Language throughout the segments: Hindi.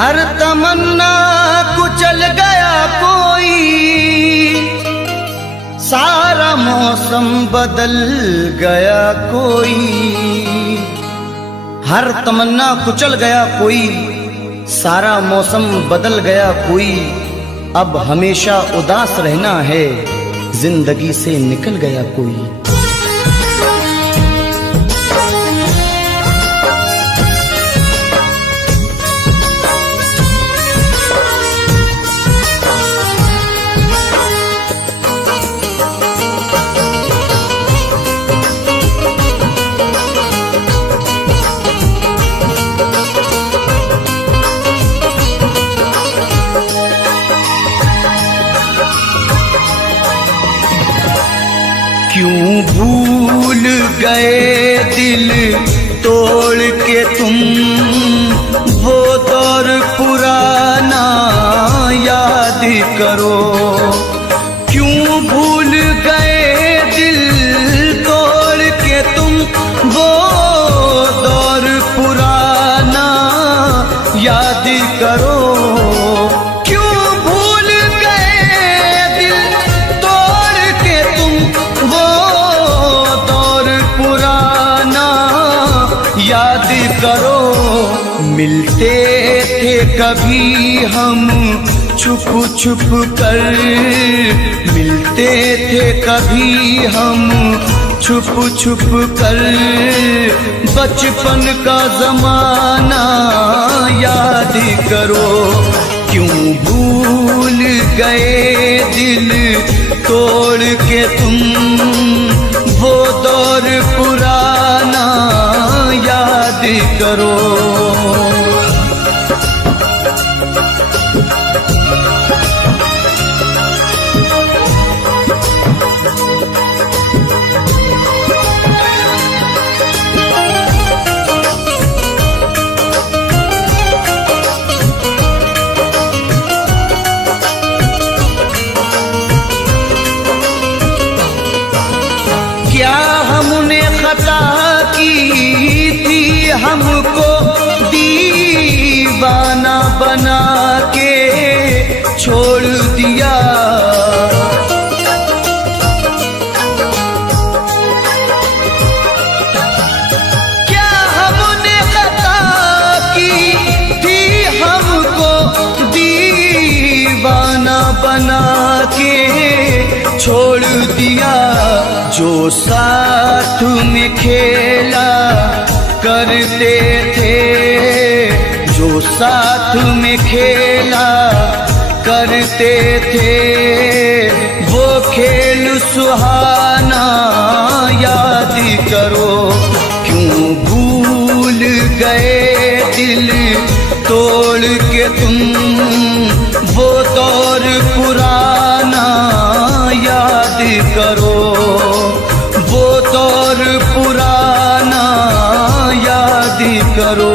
हर तमन्ना कुचल गया कोई, सारा मौसम बदल गया कोई। हर तमन्ना कुचल गया कोई, सारा मौसम बदल गया कोई। अब हमेशा उदास रहना है, जिंदगी से निकल गया कोई। क्यों भूल गए दिल तोड़ के तुम, वो दौर पुराना याद करो। क्यों भूल गए दिल तोड़ के तुम, वो दौर पुराना याद करो। याद करो मिलते थे कभी हम छुप छुप कर, मिलते थे कभी हम छुप छुप कर। बचपन का जमाना याद करो। क्यों भूल गए दिल तोड़ के तुम, वो दौर पुराना याद करो। क्या हमने खता की थी, हमको दीवाना बना के छोड़ दिया। क्या हमने खता की थी, हमको दीवाना बना के छोड़ दिया। जो साथ में खेला करते थे, जो साथ में खेला करते थे, वो खेल सुहाना याद करो। क्यों भूल गए दिल तोड़ के तुम, वो दौर पुराना याद करो। वो दौर पुराना याद करो।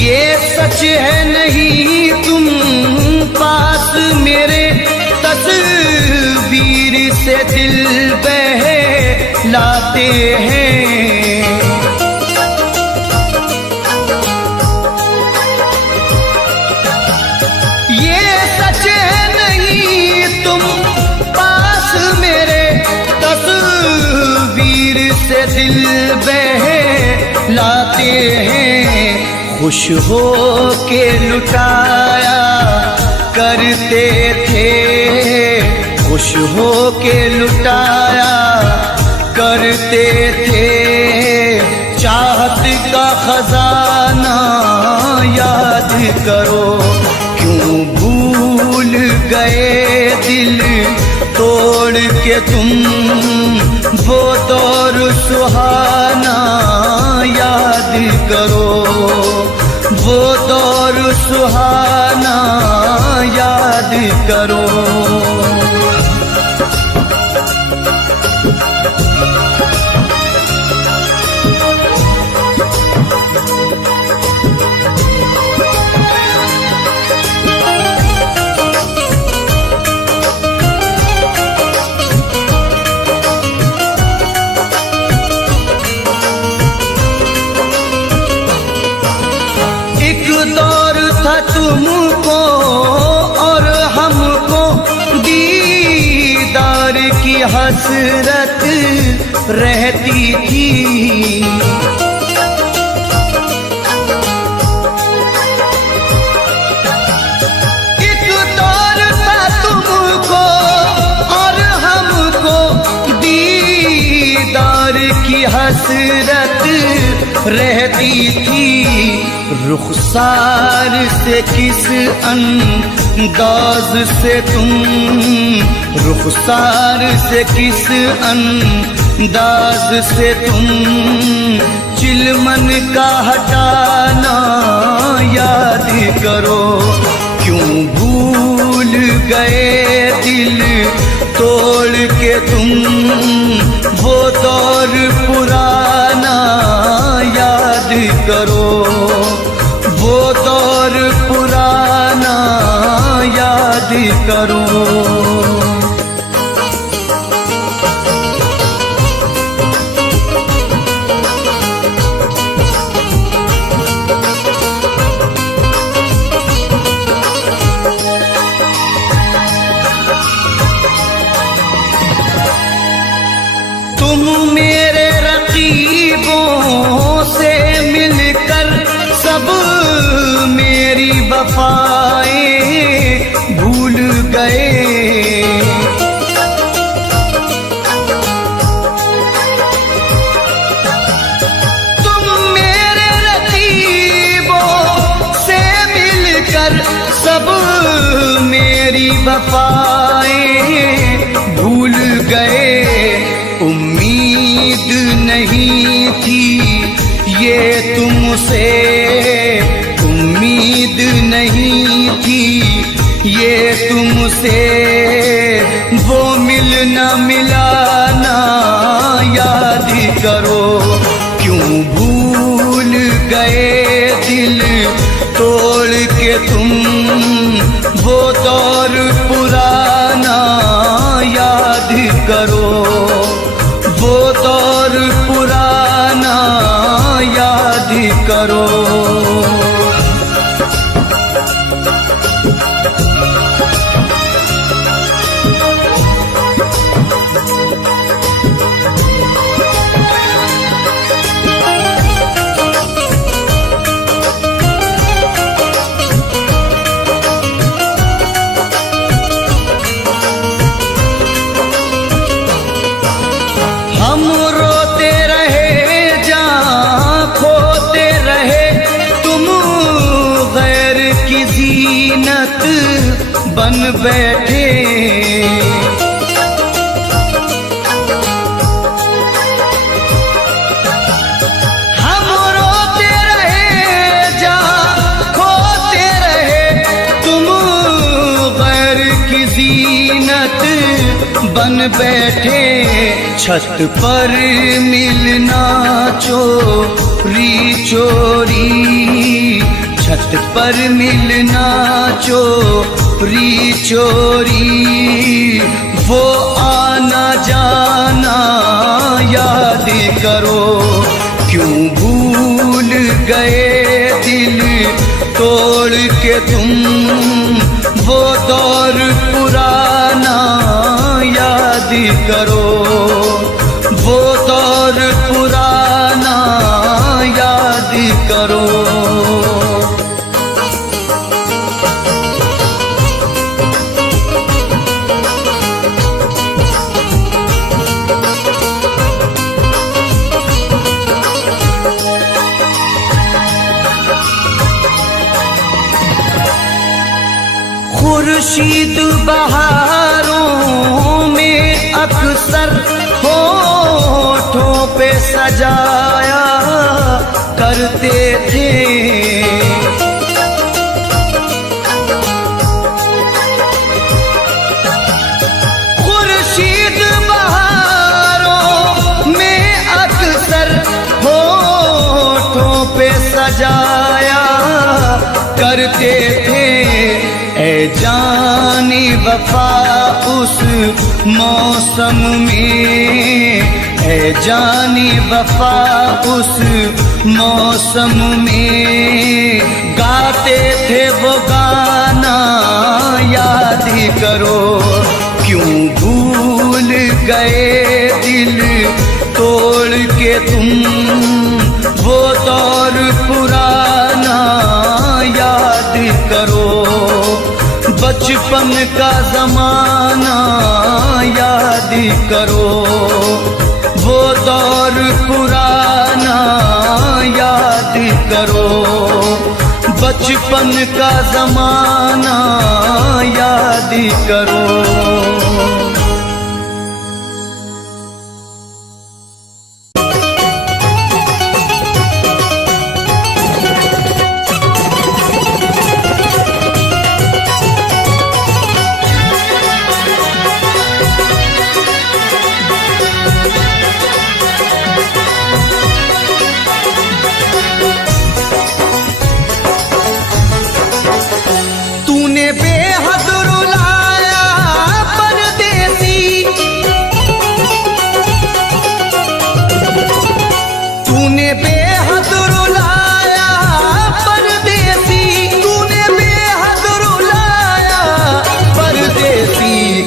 ये सच है नहीं तुम पास मेरे, तस्वीर से दिल बहलाते हैं। ये सच है नहीं तुम पास मेरे, तस्वीर से दिल बहलाते हैं। खुश हो के लुटाया करते थे, खुश हो के लुटाया करते थे। चाहत का खजाना याद करो। क्यों भूल गए दिल तोड़ के तुम, वो दौर सुहाना याद करो। वो दौर सुहाना याद करो। हसरत रहती थी। एक दौर था तुमको और हमको दीदार की हसरत रहती थी। रुखसार से किस अंदाज से तुम, रुखसार से किस अंदाज से तुम चिलमन का हटाना याद करो। क्यों भूल गए दिल तोड़ के तुम वो दौर पुराना याद करो। वो दौर पुराना याद करो। तुम मेरे रकीबों से मिलकर सब मेरी वफाएं भूल गए। तुम मेरे रकीबों से मिलकर सब मेरी वफाएं भूल गए। उम्मीद नहीं थी ये तुमसे, उम्मीद नहीं थी ये तुमसे, वो मिलना मिलाना याद करो। क्यों भूल गए दिल तोड़ के तुम वो दौर पुराना याद करो। वो दौर पुराना याद करो। हम रोते रहे जहाँ खोते रहे, तुम गैर की जीनत बन बैठे। हम रोते रहे जहाँ खोते रहे, तुम गैर की जीनत बन बैठे। छत पर मिलना चोरी चोरी, छत पर मिलना चोरी चोरी, वो आना जाना याद करो। क्यों भूल गए दिल तोड़ के तुम वो दौर पुराना याद करो। वो दौर पुराना याद करो। खुर्शीद बहारों में अक्सर होठों पे सजाया करते थे। खुर्शीद बहारों में अक्सर होठों पे सजाया करते थे। ऐ जानी वफा उस मौसम में, ऐ जानी वफा उस मौसम में, गाते थे वो गाना याद करो। क्यों भूल गए दिल तोड़ के तुम, वो दौर पुराना याद करो, बचपन का ज़माना याद करो, वो दौर पुराना याद करो, बचपन का ज़माना याद करो।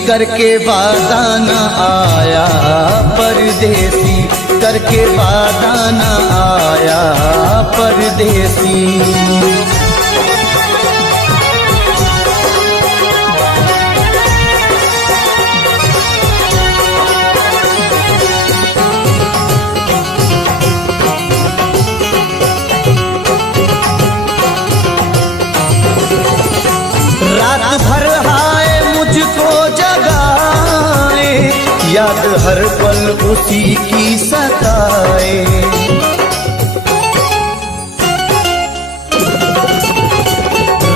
करके वादा न आया परदेसी, करके वादा न आया परदेसी। रात भर हाय मुझको जगाए, याद हर पल उसी की सताए।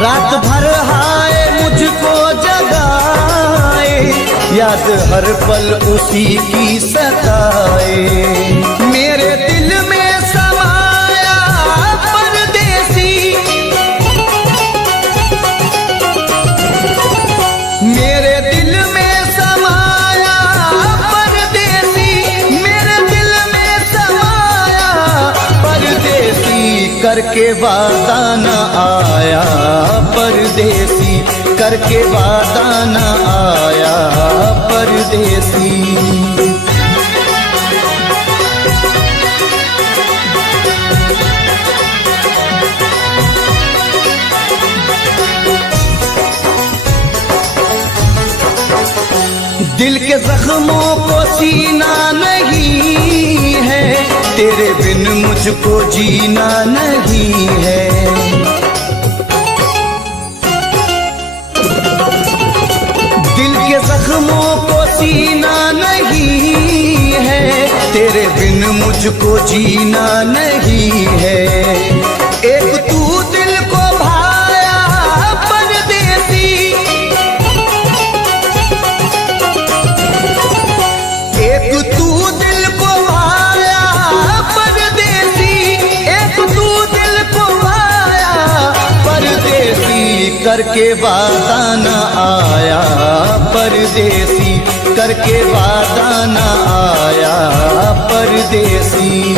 रात भर हाय मुझको जगाए, याद हर पल उसी की सताए। मेरे दिल में समाया परदेसी, मेरे दिल में समाया परदेसी, मेरे दिल में समाया परदेसी। करके वादा न आया परदेसी, करके वादा न आया परदेसी। दिल के जख्मों को सीना नहीं है, तेरे बिन मुझको जीना नहीं है। दिल के जख्मों को सीना नहीं है, तेरे बिन मुझको जीना नहीं है। एक तू दिल को भाया परदेसी, एक तू दिल को भाया परदेसी, एक तू दिल को भाया परदेसी। करके वादा न आया परदेसी, करके वादा न आया परदेसी।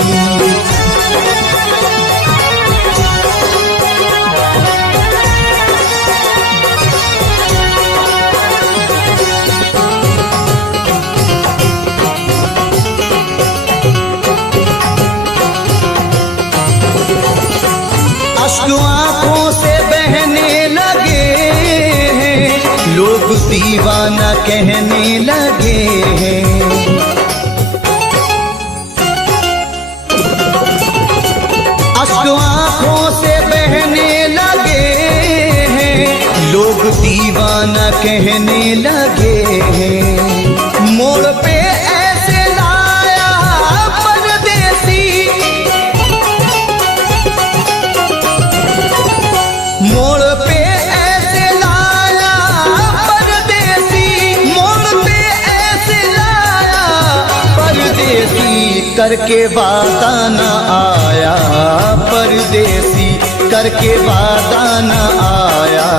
अश्क आँखों से बहने लगे हैं, लोग दीवाना कहने लगे हैं। अश्क आँखों से बहने लगे हैं, लोग दीवाना कहने लगे हैं। मोड़ पे ऐसे लाया परदेसी, मोड़ पे ऐसे लाया परदेसी, मोड़ पे ऐसे लाया परदेसी। करके वादा न आया परदेसी, करके वादा न आया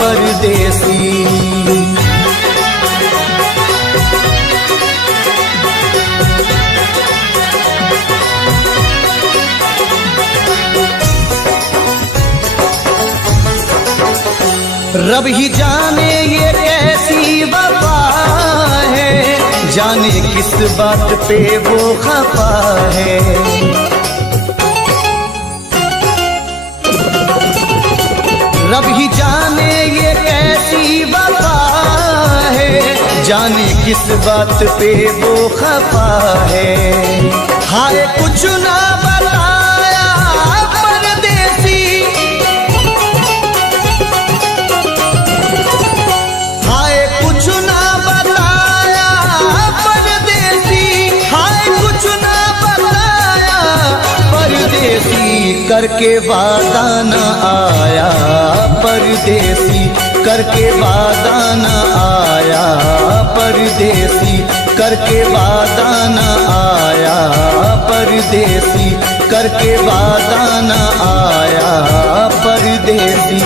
परदेसी। रब ही जाने ये कैसी वफा है, जाने किस बात पे वो खफा है। रब ही जाने ये कैसी वफा है, जाने किस बात पे वो खफा है। हाय कुछ ना बताया परदेसी, हाय कुछ ना बताया परदेसी, हाय कुछ ना बताया परदेसी, करके वादा न आया परदेसी, करके वादा न आया परदेसी, करके वादा न आया परदेसी, करके वादा न आया परदेसी।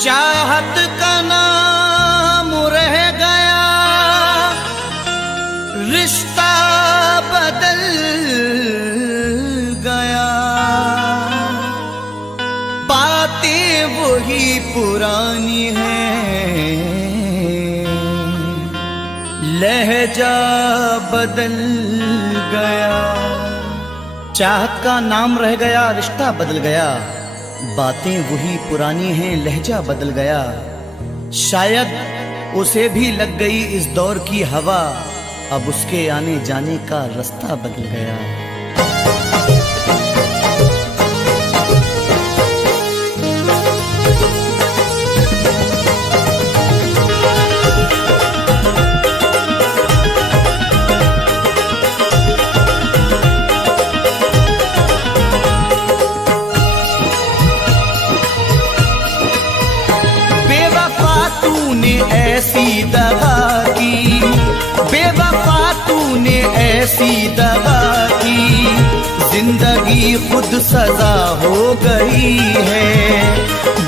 चाहत का नाम रह गया, रिश्ता बदल गया, बातें वही पुरानी हैं, लहजा बदल गया। चाहत का नाम रह गया, रिश्ता बदल गया, बातें वही पुरानी हैं, लहजा बदल गया। शायद उसे भी लग गई इस दौर की हवा, अब उसके आने जाने का रास्ता बदल गया। ऐसी दगा की, बेवफा तूने ऐसी दगा की, जिंदगी खुद सजा हो गई है।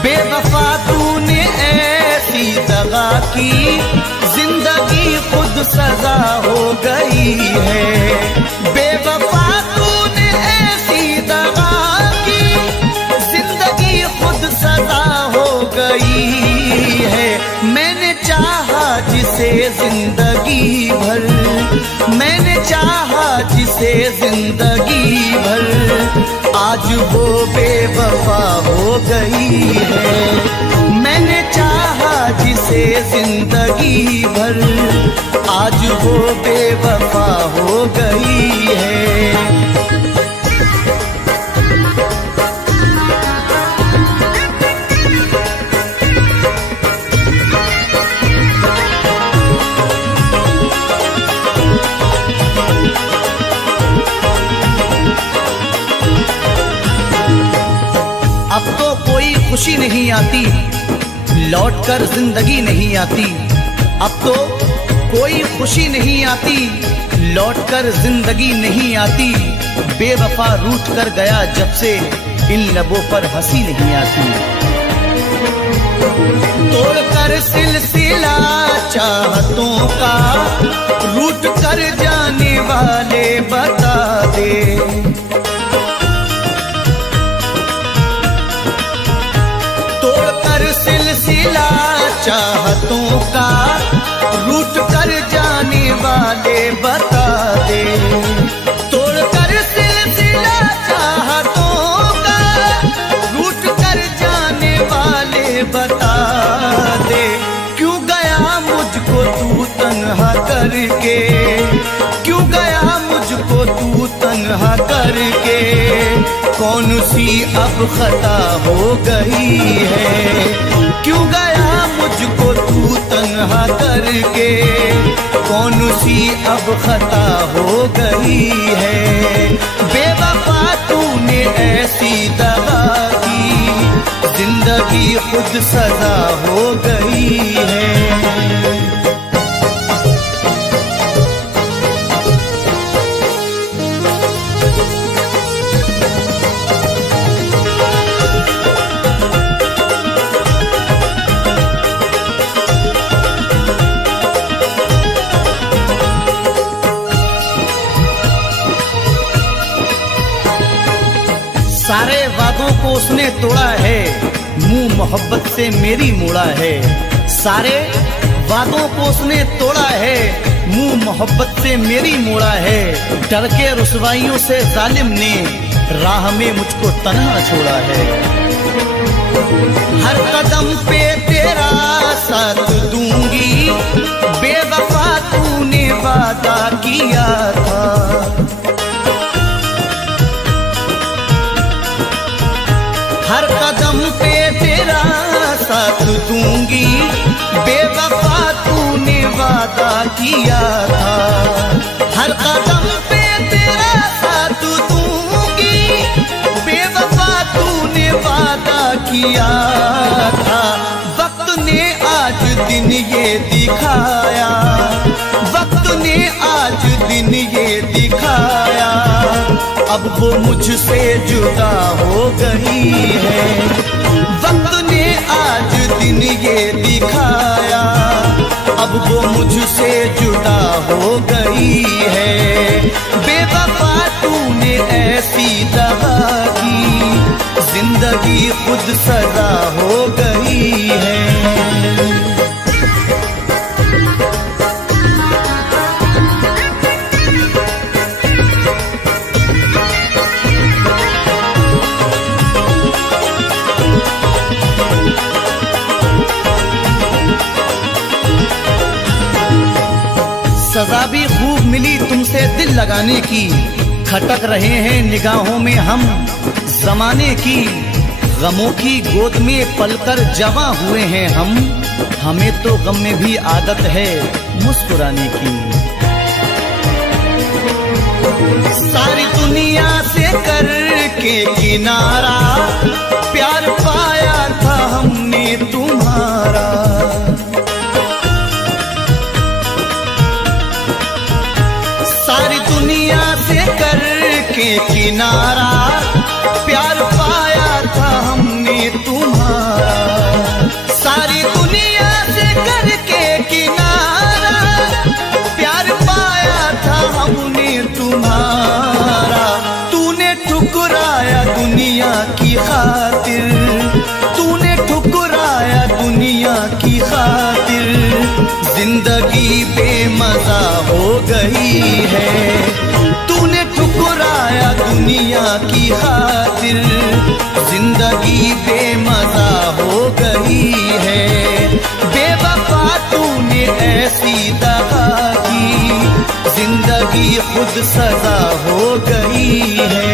बेवफा तूने ऐसी दगा की, जिंदगी खुद सजा हो गई है। बेवफा तूने ऐसी दगा की, जिंदगी खुद सजा हो गई है। मैंने चाहा जिसे जिंदगी भर, मैंने चाहा जिसे जिंदगी भर, आज वो बेवफा हो गई है। मैंने चाहा जिसे जिंदगी भर, आज वो बेवफा हो गई है। अब तो कोई खुशी नहीं आती, लौटकर जिंदगी नहीं आती। अब तो कोई खुशी नहीं आती, लौटकर जिंदगी नहीं आती। बेवफा रूठ कर गया जब से, इन लबों पर हंसी नहीं आती। तोड़कर सिलसिला चाहतों का, रूठ कर जाने वाले बता दे। सिलसिला चाहतों का, रूठ कर जाने वाले बता दे। तोड़कर सिलसिला चाहतों का, रूठ कर जाने वाले बता दे। क्यों गया मुझको तू तन्हा करके, क्यों गया मुझको तू तन्हा करके। कौन सी अब खता हो गई है, क्यों गया मुझको तू तन्हा करके। कौन सी अब खता हो गई है। बेवफा तूने ऐसी दगा की, जिंदगी खुद सजा हो गई है। सारे वादों को उसने तोड़ा है, मुंह मोहब्बत से मेरी मोड़ा है। सारे वादों को उसने तोड़ा है, मुंह मोहब्बत से मेरी मोड़ा है। डर के रुसवाइयों से जालिम ने राह में मुझको तन्हा छोड़ा है। हर कदम पे तेरा साथ दूंगी, बेवफा तूने वादा किया था। हर कदम पे तेरा साथ दूंगी, बेवफा तूने वादा किया था। हर कदम पे तेरा साथ दूंगी, बेवफा तूने वादा किया था। वक्त ने आज दिन ये दिखाया, वक्त ने आज दिन ये दिखाया, अब वो मुझसे जुदा हो गई है। वक्त ने आज दिन ये दिखाया, अब वो मुझसे जुदा हो गई है। बेवफा तूने ऐसी दगा की, जिंदगी खुद सजा हो गई है। सजा भी खूब मिली तुमसे दिल लगाने की, खटक रहे हैं निगाहों में हम जमाने की। गमों की गोद में पलकर जवां हुए हैं हम, हमें तो गम में भी आदत है मुस्कुराने की। सारी दुनिया से करके किनारा, प्यार पाया था हमने तुम्हारा। सारी दुनिया से करके किनारा, प्यार पाया था हमने तुम्हारा। सारी दुनिया से करके किनारा, प्यार पाया था हमने तुम्हारा। तूने ठुकराया दुनिया की खातिर, तूने ठुकराया दुनिया की खातिर। जिंदगी बेमजा हो गई है, तूने ठुकराया दुनिया की खातिर। जिंदगी बेमजा हो गई है। बेवफा तूने ऐसी दगा की, जिंदगी खुद सजा हो गई है।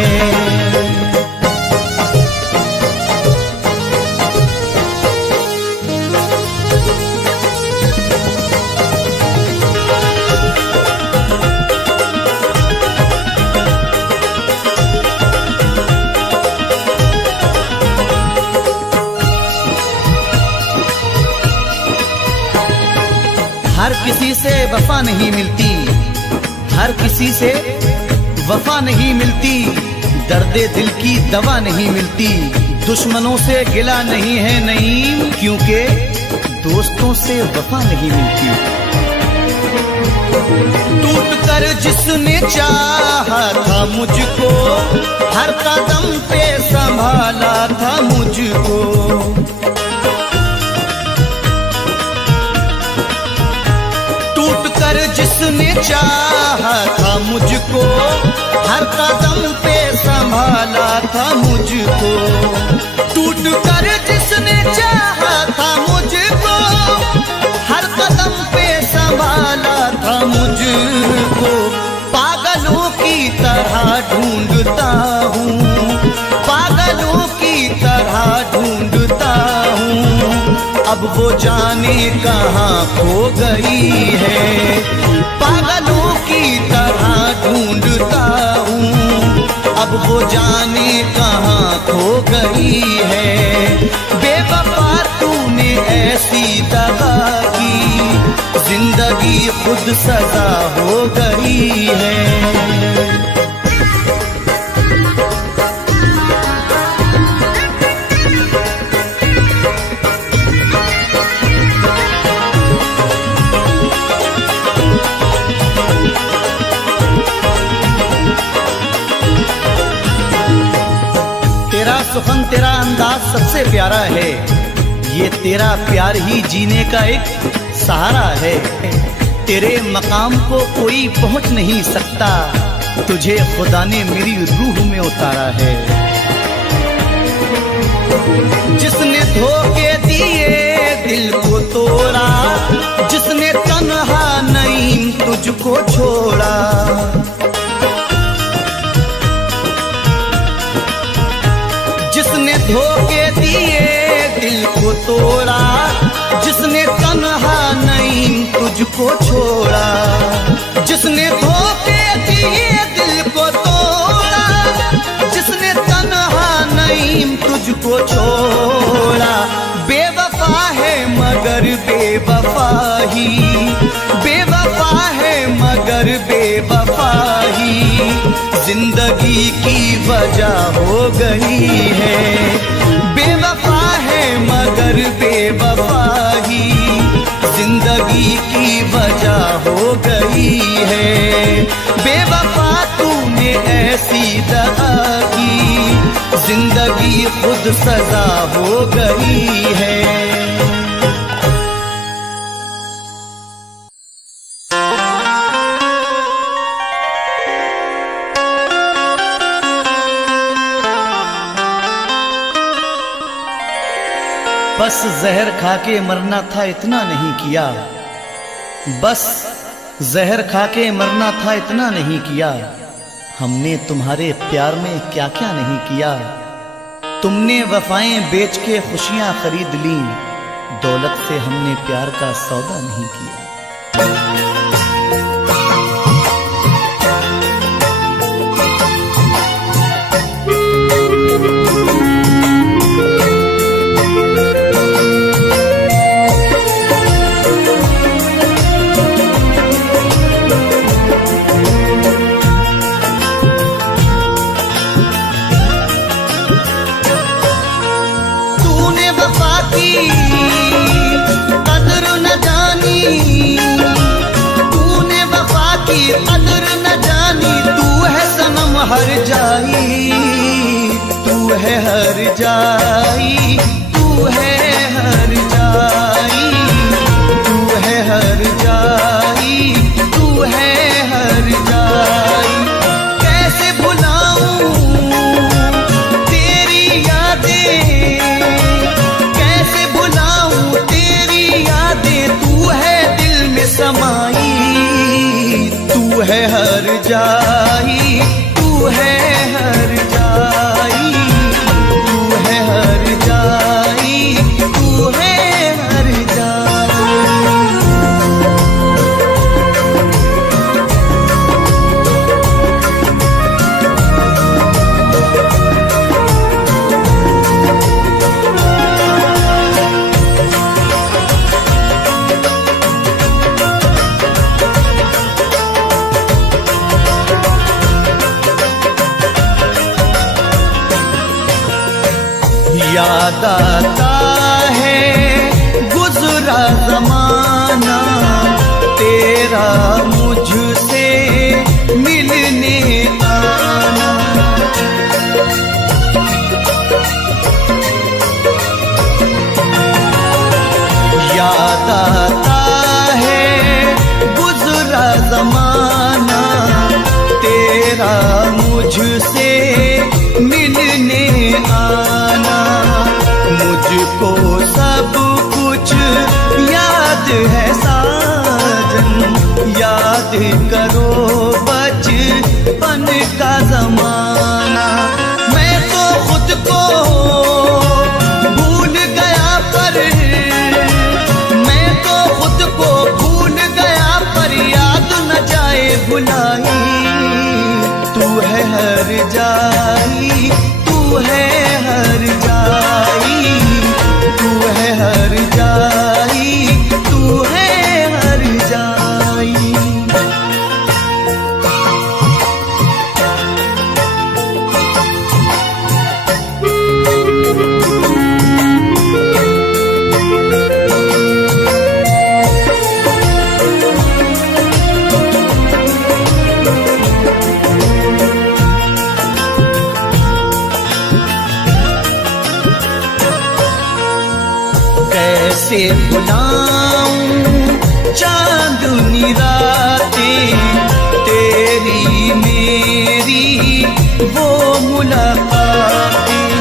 हर किसी से वफा नहीं मिलती, हर किसी से वफा नहीं मिलती। दर्दे दिल की दवा नहीं मिलती, दुश्मनों से गिला नहीं है नईम, क्योंकि दोस्तों से वफा नहीं मिलती। टूट कर जिसने चाहा था मुझको, हर कदम पे संभाला था मुझको। जिसने चाहा था मुझको, हर कदम पे संभाला था मुझको। टूट कर जिसने चाहा था मुझको, हर कदम पे संभाला था मुझको। पागलों की तरह ढूंढता हूँ, पागलों की तरह ढूंढता हूँ। अब वो जाने कहाँ खो गई है। पागलों की तरह ढूंढता हूँ, अब वो जाने कहाँ खो गई है। बेवफा खुद सजा हो गई है। तेरा सुखन, तेरा अंदाज सबसे प्यारा है, ये तेरा प्यार ही जीने का एक सहारा है। तेरे मकाम को कोई पहुंच नहीं सकता, तुझे खुदा ने मेरी रूह में उतारा है। जिसने धोखे दिए दिल को तोड़ा, जिसने तन्हा नहीं तुझको छोड़ा, जिसने धोखे दिए दिल को तोड़ा, जिसने तन्हा नहीं तुझको छोड़ा, जिसने धोखे दिए दिल को तोड़ा, जिसने तन्हा नहीं तुझको छोड़ा। बेवफा है मगर बेवफा ही, बेवफा है मगर बेवफा ही जिंदगी की वजह हो गई है। बेवफा है मगर बेवफा ही जिंदगी की वजह हो गई है। बेवफा तूने ऐसी दगा की, जिंदगी खुद सजा हो गई है। बस जहर खा के मरना था इतना नहीं किया, बस जहर खा के मरना था इतना नहीं किया। हमने तुम्हारे प्यार में क्या क्या नहीं किया। तुमने वफाएं बेच के खुशियां खरीद ली, दौलत से हमने प्यार का सौदा नहीं किया। कदर न जानी, तूने वफा की कदर न जानी। तू है सनम हर जाई, तू है हर जाई, तू है हर जाई, तू है हर जाई, तू है हर जाई। कैसे भुलाऊं तेरी यादें, कैसे भुलाऊं तेरी यादें। तू है दिल में समाई, तू है हर जाई, तू है हर जाई, तू है हर जाई, तू है हर जाई। याद आता है गुजरा जमाना, तेरा मुझसे मिलने आना। याद आता है गुजरा जमाना, तेरा मुझसे मिलने आना। मुझको सब कुछ याद है साजन, याद करो बचपन का जमाना। मैं तो खुद को भूल गया पर, मैं तो खुद को भूल गया पर याद न जाए भुलाई। तू है हर जाई, तू है हर जाई, तू है हर जाई, तू है हर जाई। कैसे भुलाऊं चांदनी रातें, तेरी मेरी वो मुलाकातें।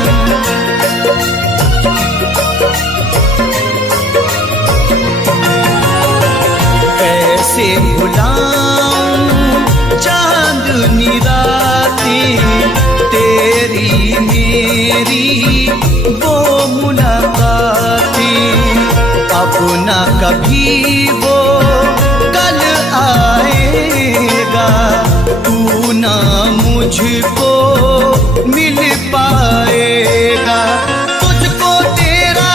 कैसे भुलाऊं चांदनी रातें, तेरी मेरी वो मुलाकातें। अब ना कभी वो कल आएगा, तू ना मुझको मिल पाएगा। तुझको तेरा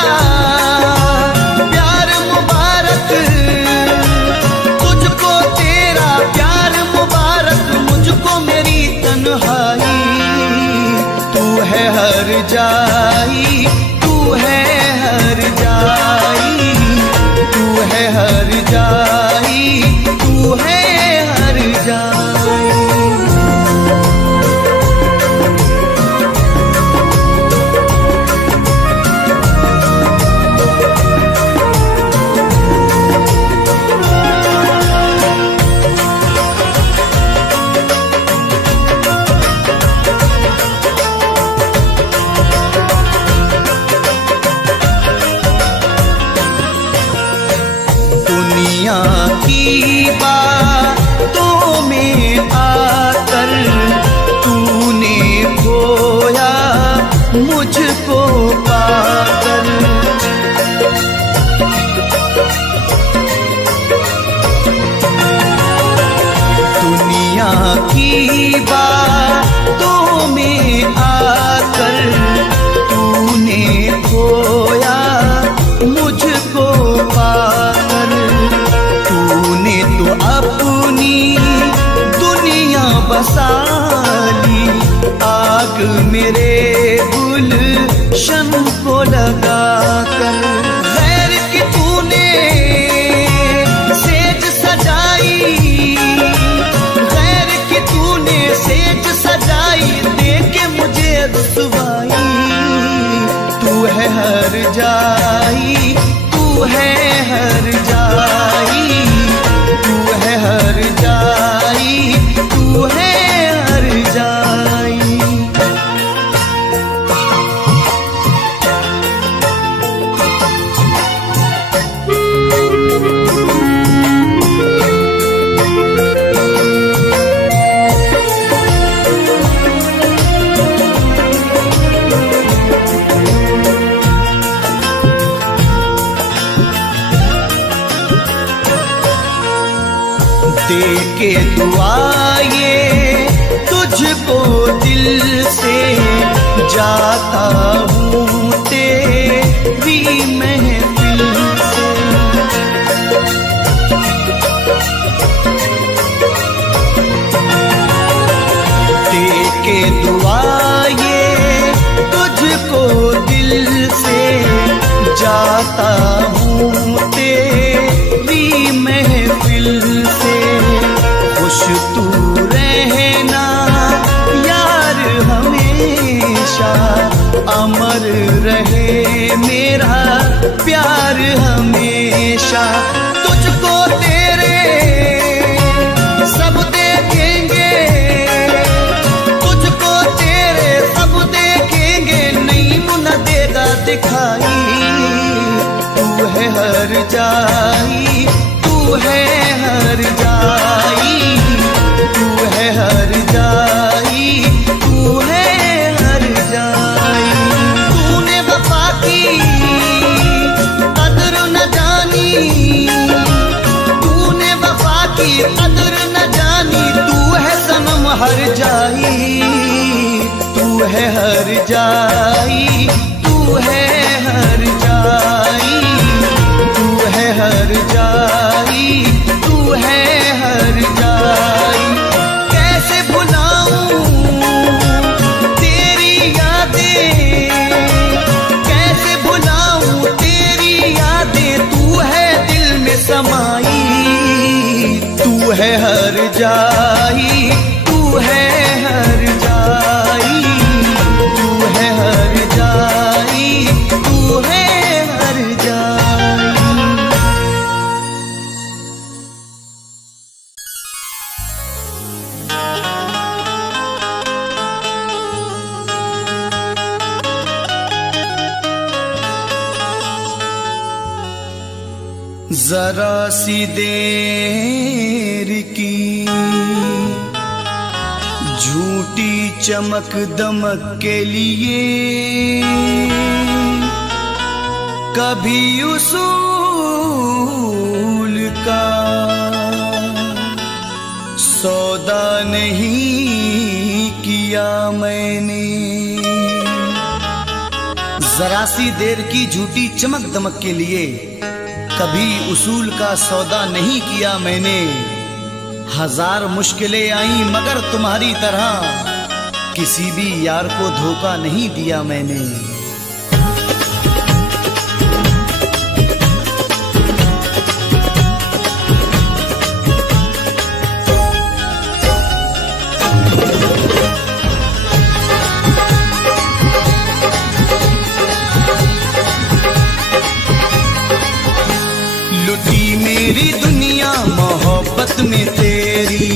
प्यार मुबारक, तुझको तेरा प्यार मुबारक, मुझको मेरी तन्हाई। तू है हर जाई, तू है हर जाई, तू है हर जाई, तू है हर जाई। दुनिया की बातों में आकर तूने खोया मुझको पाकर। दुनिया की बातों में आकर तूने खोया मुझको पाकर। तूने तो अपनी दुनिया बसा ली, आग मेरे गुलशन को लगाकर। गैर की तूने सेज सजाई, गैर की तूने सेज सजाई, देके मुझे रुसवाई। तू है हर जाई, तू है हर जाई, तू है हर जाई, तू है हर जाई। देके दुआ ये तुझको दिल से, जाता हूँ तेरी महफिल से। देके दुआ ये तुझको दिल से, जाता हूँ तेरी महफिल से। खुश तू रहना यार हमेशा, अमर रहे मेरा प्यार हमेशा। तुझको तेरे सब देखेंगे, तुझको तेरे सब देखेंगे, नहीं मुना देगा दिखाई। तू है हर जाई, तू है हर जाई, तू है हर जाई, तू है हर जाई। तूने वफा की कदर न जानी, तूने वफा की कदर न जानी, तू है सनम हर जाई। तू है हर जाई, तू है हर जाई, तू है हर जाई, तू है हर जाई। कैसे भुलाऊं तेरी यादें, कैसे भुलाऊं तेरी यादें, तू है दिल में समाई। तू है हर जाई, तू है हर जाई, तू है हर जाई। जरा सी देर की झूठी चमक दमक के लिए कभी उसूल का सौदा नहीं किया मैंने। जरा सी देर की झूठी चमक दमक के लिए कभी उसूल का सौदा नहीं किया मैंने। हजार मुश्किलें आई मगर तुम्हारी तरह किसी भी यार को धोखा नहीं दिया मैंने। लुटी मेरी दुनिया मोहब्बत में तेरी,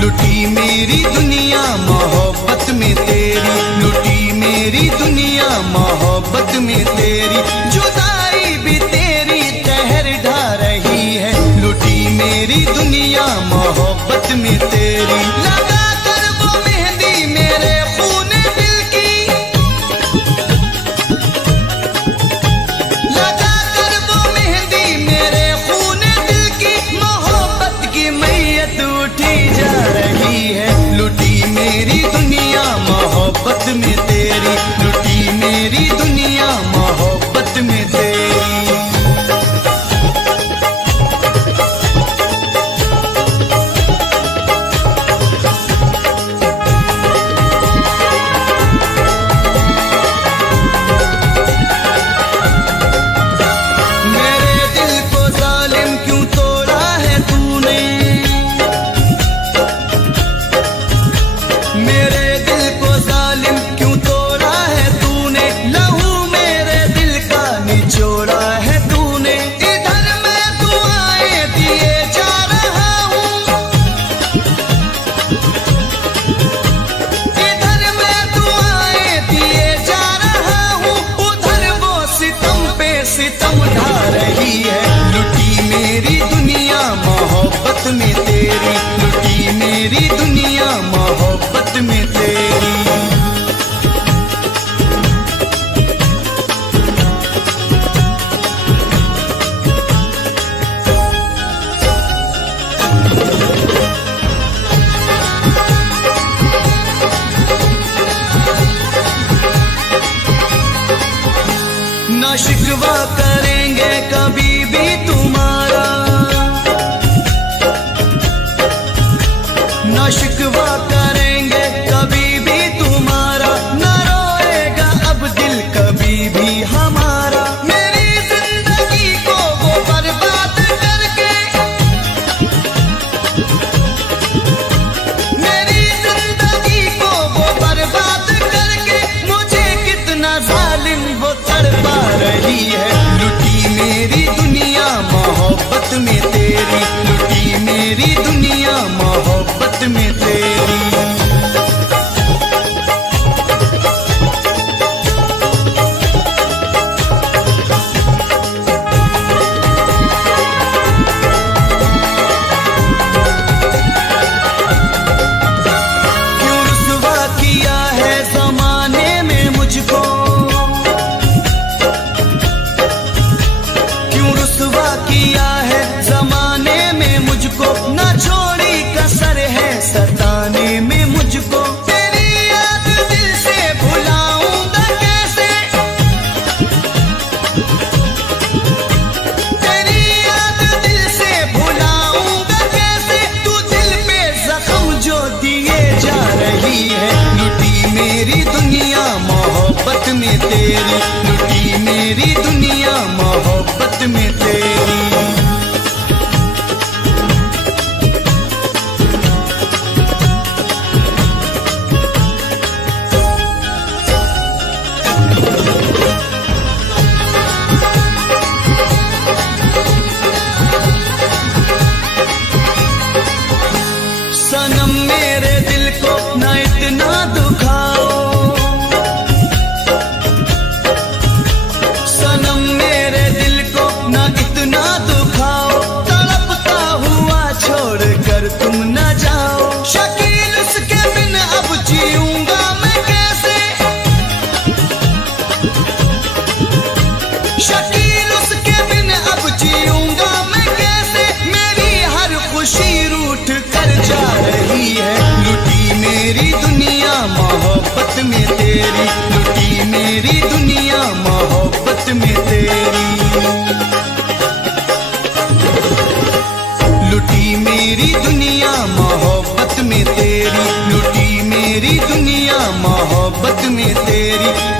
लुटी मेरी दुनिया मोहब्बत में तेरी, लुटी मेरी दुनिया मोहब्बत में तेरी। जुदाई भी तेरी कहर ढा रही है, लुटी मेरी दुनिया मोहब्बत में तेरी। लगा कर वो मेहंदी मेरे खून दिल की, लगा कर वो मेहंदी मेरे खून दिल की। मोहब्बत की मैयत उठी जा रही है, लुटी मेरी दुनिया मोहब्बत में तेरी, लुटी मेरी दुनिया मोहब्बत में तेरी। मेरे दिल को जालिम क्यों तोड़ा है तूने, मेरे दिल को जालिम क्यों तोड़ा है तूने। लहू मेरे दिल का निचोड़ा है तूने। इधर मैं दुआएं दिए जा रहा हूँ, इधर मैं दुआएं दिए जा रहा हूँ। उधर वो सितम पे सितम ढा रही है, लुटी मेरी दुनिया मोहब्बत में तेरी, लुटी मेरी दुनिया मोहब्बत में तेरी। ना शिकवा करेंगे कभी भी तुम्हारा, ना शिकवा करेंगे कभी भी तुम्हारा। ना रोएगा अब दिल कभी भी हमारा। मेरी जिंदगी को वो बर्बाद करके, मेरी जिंदगी को वो बर्बाद करके। मुझे कितना जालिम वो तड़पा रही है, लुटी मेरी दुनिया मोहब्बत में तेरी, लुटी मेरी दुनिया मोहब्बत में तेरी। क्यों रुसवा किया है जमाने में मुझको, क्यों रुसवा किया है जमाने में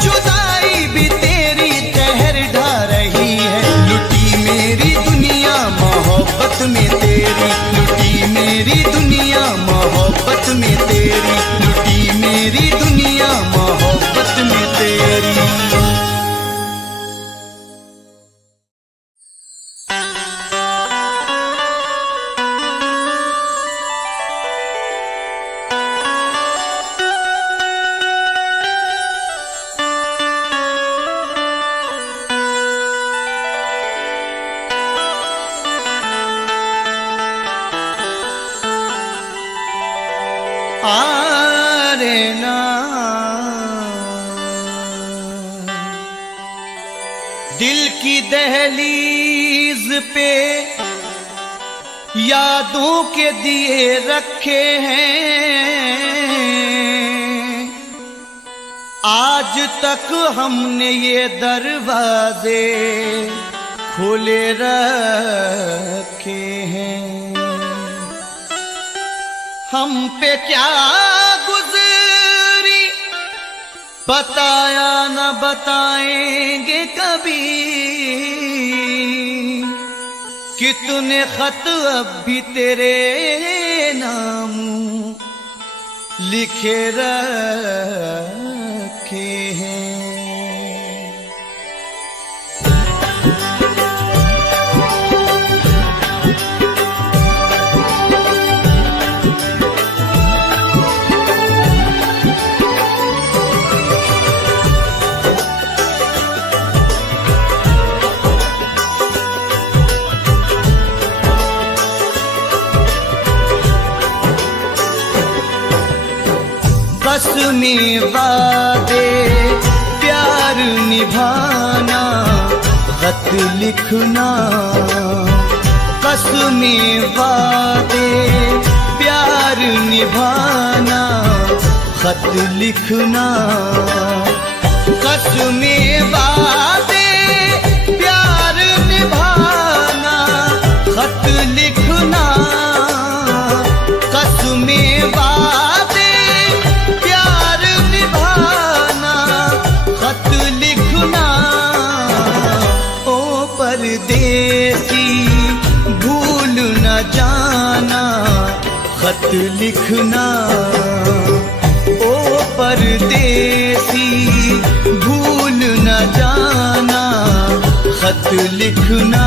जुदाई भी तेरी जहर ढा रही है। लुटी मेरी दुनिया मोहब्बत में तेरी, लुटी मेरी दुनिया मोहब्बत में तेरी, लुटी मेरी दुनिया मोहब्बत में तेरी। आरे ना दिल की दहलीज पे यादों के दिए रखे हैं। आज तक हमने ये दरवाजे खोले रखे हैं। हम पे क्या गुजरी बताया न बताएंगे कभी। कितने खत अब भी तेरे नाम लिखे रखे हैं। कसमें वादे प्यार निभाना खत लिखना। कसमें वादे प्यार निभाना खत लिखना। कसमें वादे प्यार निभाना खत लिखना। कसमें वादे प्यार निभाना खत लिखना। ओ परदेसी भूल न जाना खत लिखना। ओ परदेसी भूल न जाना खत लिखना।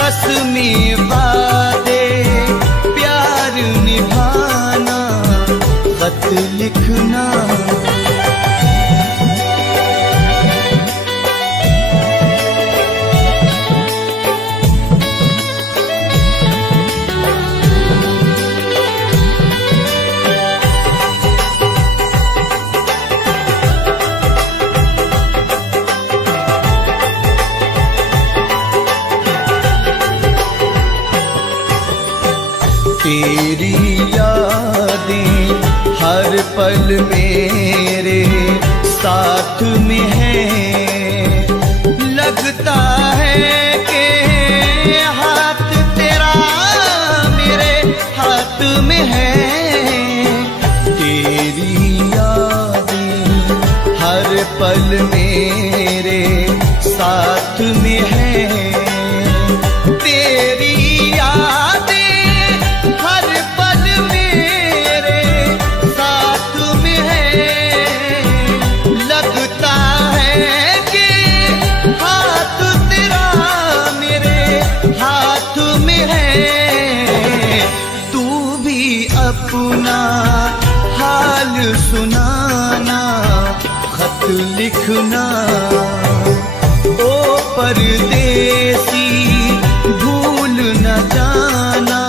कसमें वादे प्यार निभाना खत लिखना। तेरी यादें हर पल मेरे साथ में है। लगता है कि हाथ तेरा मेरे हाथ में है। तेरी यादें हर पल मेरे साथ में है। तेरी यादें हर पल मेरे साथ में है। लगता है कि हाथ तेरा मेरे हाथ में है। तू भी अपना हाल सुनाना खत लिखना। ओ परदेसी भूल न जाना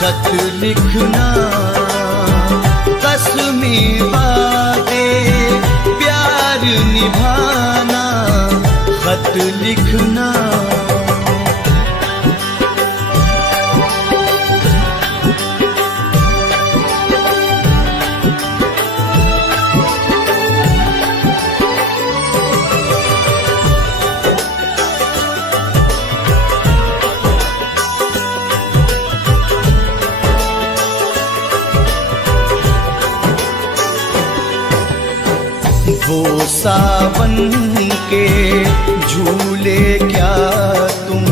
खत लिखना। कसमें वादे प्यार निभाना खत लिखना। वो सावन के झूले क्या तुम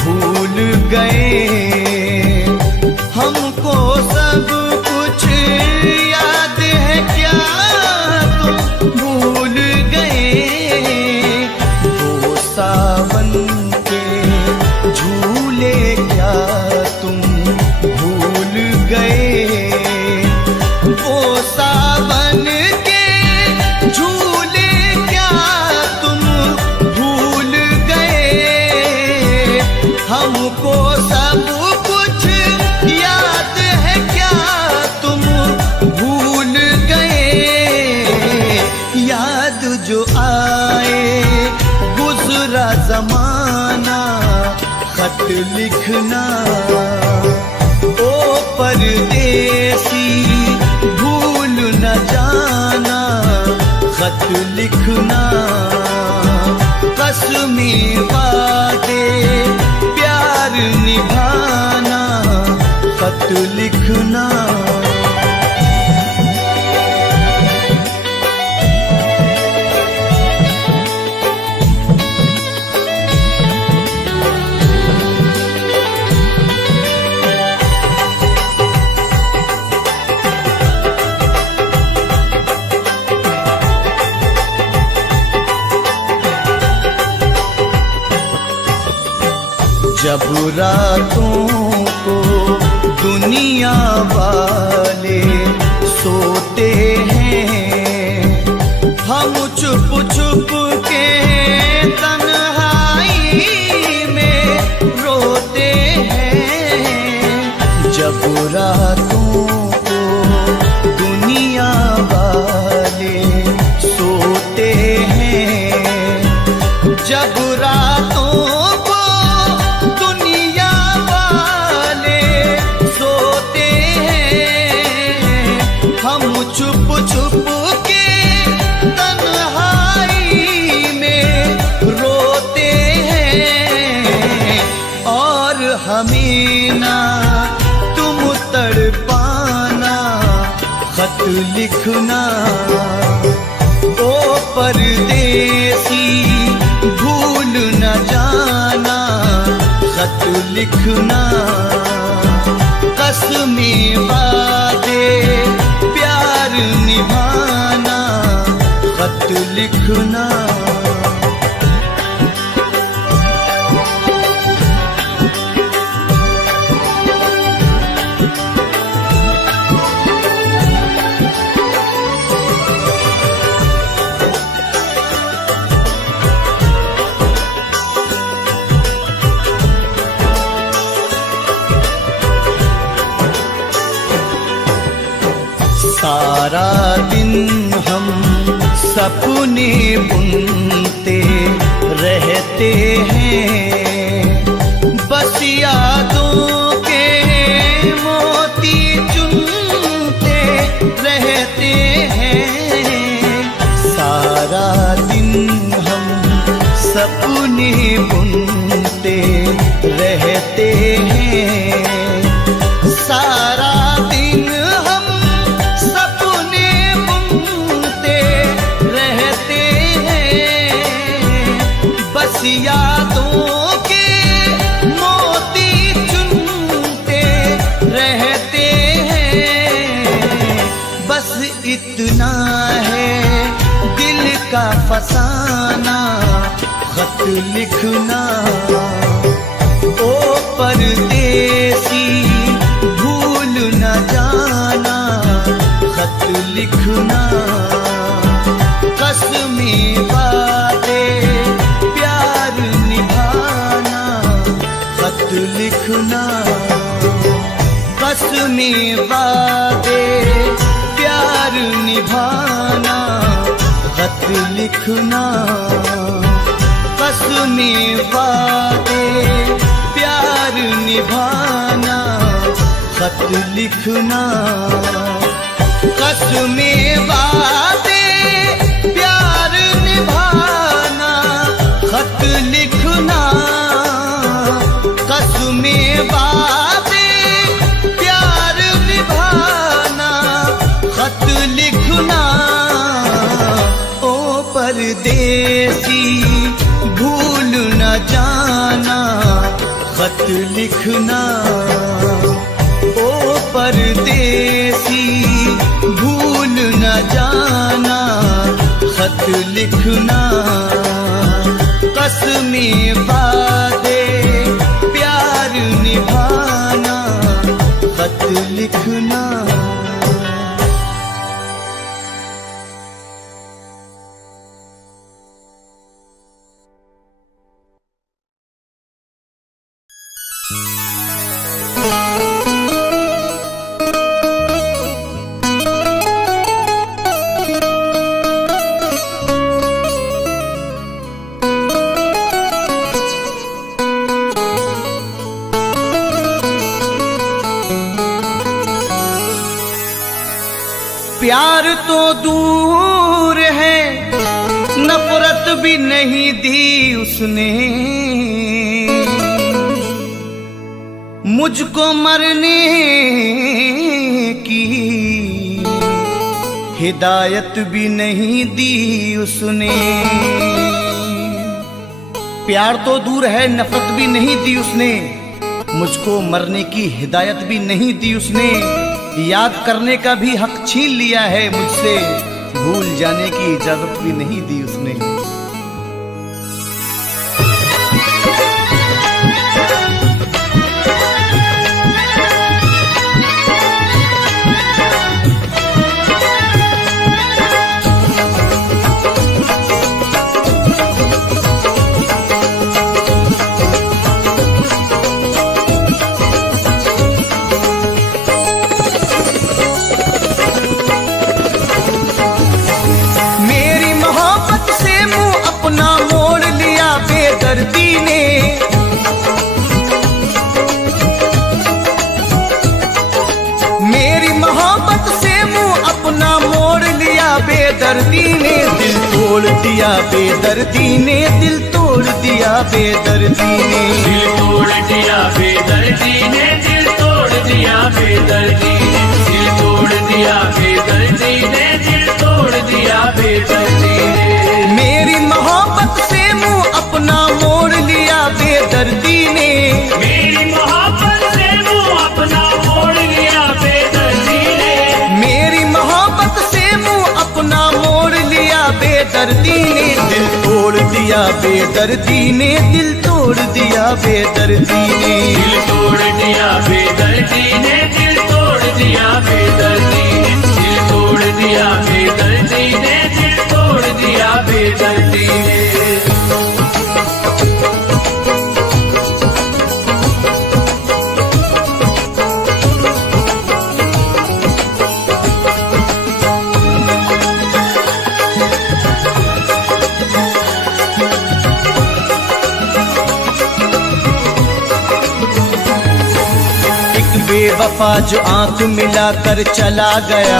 भूल गए? हमको सब कुछ याद है क्या तुम भूल गए? वो सावन के झूले क्या तुम भूल गए? वो सावन के झूले क्या तुम भूल गए? हमको सब कुछ याद है क्या तुम भूल गए? याद जो आए गुजरा जमाना, खत लिखना ओ परदेसी भूल न जाना, खत लिखना कसमें वादे प्यार निभाना, खत लिखना। जब रातों को दुनिया वाले सोते हैं, हम चुप चुप के तन्हाई में रोते हैं। जब रातों को दुनिया वाले सोते हैं, जब रातों चुप चुप के तन्हाई में रोते हैं। और हमें ना तुम तड़पाना, खत लिखना ओ परदेसी भूल न जाना, खत लिखना कसमें वादे प्यार निभाना, खत लिखना। सारा दिन हम सपने बुनते रहते हैं, बस यादों के मोती चुनते रहते हैं। सारा दिन हम सपने बुनते रहते हैं, सारा दिन यादों के मोती चुनते रहते हैं। बस इतना है दिल का फसाना, खत लिखना ओ परदेसी भूल न जाना, खत लिखना कसमें वादे प्यार निभाना, खत लिखना कसमें वादे प्यार निभाना, खत लिखना कसमें वादे प्यार निभाना, खत लिखना कसमें वादे प्यार निभाना, खत लिखना कसमें वादे प्यार निभाना, खत लिखना। परदेसी भूल न जाना खत लिखना, ओ परदेसी भूल न जाना खत लिखना। कसमें वादे प्यार निभाना खत लिखना। प्यार तो दूर है, नफरत भी नहीं दी उसने, मुझको मरने की हिदायत भी नहीं दी उसने। प्यार तो दूर है, नफरत भी नहीं दी उसने, मुझको मरने की हिदायत भी नहीं दी उसने। याद करने का भी हक छीन लिया है मुझसे, भूल जाने की इजाजत भी नहीं दी उसने। बेदर्दी ने दिल तोड़ दिया, बेदर्दी ने दिल तोड़ दिया, बेदर्दी ने दिल तोड़ दिया, बेदर्दी ने दिल तोड़ दिया, बेदर्दी ने दिल तोड़ दिया, बेदर्दी ने दिल तोड़ दिया, बेदर्दी ने मेरी मोहब्बत से मुंह अपना मोड़ लिया, बेदर्दी ने मेरी मोहब्बत से मुंह अपना मोड़ लिया, बेदर्दी ने मेरी मोहब्बत से मुंह अपना मोड़ लिया, बेदर्दी ने दिल तोड़ दिया, बेदर्दी ने दिल तोड़ दिया, बेदर्दी ने दिल तोड़ दिया, बेदर्दी ने दिल तोड़ दिया, बेदर्दी ने दिल तोड़ दिया, बेदर्दी ने दिल तोड़ दिया, बेदर्दी ने। बेवफा जो आंख मिलाकर चला गया,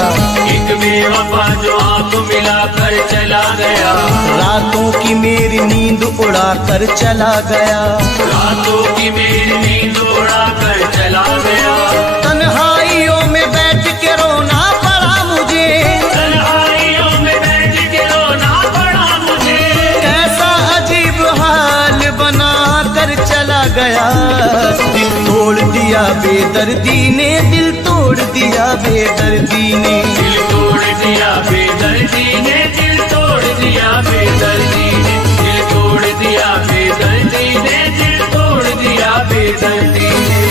एक बेवफा जो आंख मिलाकर चला गया, रातों की मेरी नींद उड़ा कर चला गया, रातों की मेरी नींद उड़ा कर चला गया। तन्हाइयों में बैठ के रोना पड़ा मुझे, तन्हाइयों में बैठ के रोना पड़ा मुझे, कैसा अजीब हाल बना कर चला गया। दिल तोड़ दिया बेदर्दी ने, दिल तोड़ दिया बेदर्दी ने दिल तोड़ दिया, बेदर्दी ने दिल तोड़ दिया, बेदर्दी ने दिल तोड़ दिया, बेदर्दी ने दिल तोड़ दिया, बेदर्दी ने।